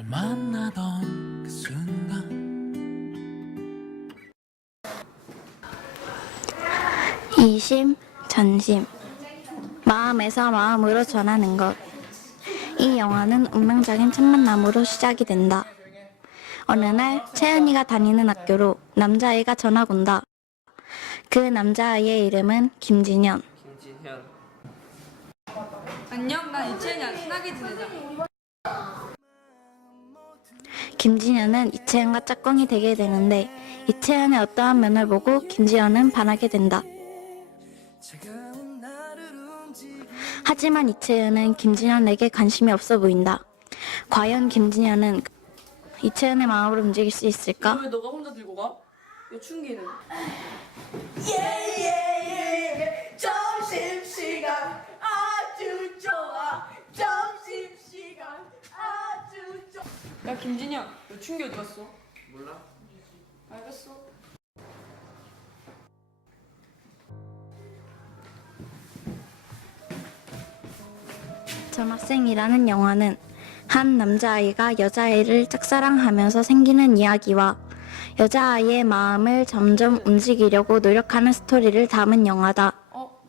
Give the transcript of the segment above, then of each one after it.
날 만나던 그 순간 이심, 전심. 마음에서 마음으로 전하는 것. 이 영화는 운명적인 첫 만남으로 시작이 된다. 어느 날 채은이가 다니는 학교로 남자아이가 전학 온다. 그 남자아이의 이름은 김진현. 김진현 안녕, 난 이채연이야. 친하게 지내자. 김진현은 이채은과 짝꿍이 되게 되는데 이채은의 어떠한 면을 보고 김지현은 반하게 된다. 하지만 이채은은 김진현에게 관심이 없어 보인다. 과연 김진현은 이채은의 마음을 움직일 수 있을까? 왜 너가 혼자 들고 가? 이 춘기는. 점심시간 야, 김진이야. 너 춘기 어디 갔어? 몰라? 알겠어. 전학생이라는 영화는 한 남자아이가 여자아이를 짝사랑하면서 생기는 이야기와 여자아이의 마음을 점점 움직이려고 노력하는 스토리를 담은 영화다. 어?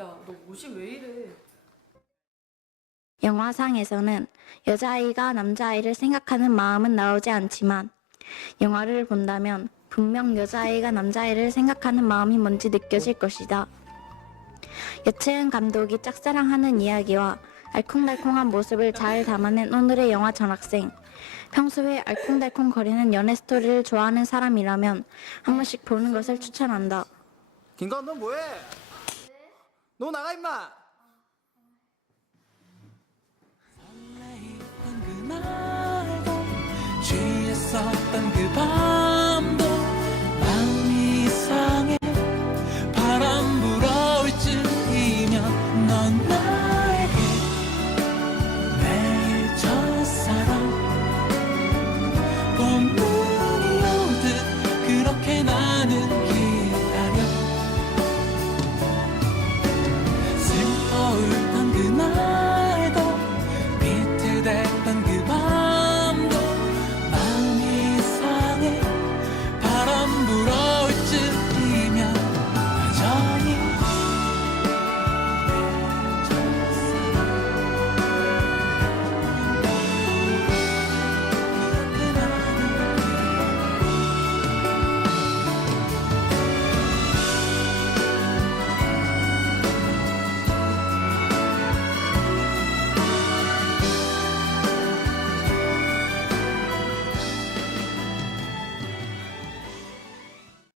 야, 너 옷이 왜 이래? 영화상에서는 여자아이가 남자아이를 생각하는 마음은 나오지 않지만 영화를 본다면 분명 여자아이가 남자아이를 생각하는 마음이 뭔지 느껴질 것이다. 여채은 감독이 짝사랑하는 이야기와 알콩달콩한 모습을 잘 담아낸 오늘의 영화 전학생. 평소에 알콩달콩 거리는 연애 스토리를 좋아하는 사람이라면 한 번씩 보는 것을 추천한다. 김가은 너 뭐해? 너 나가 임마. 수 없던 그 밤.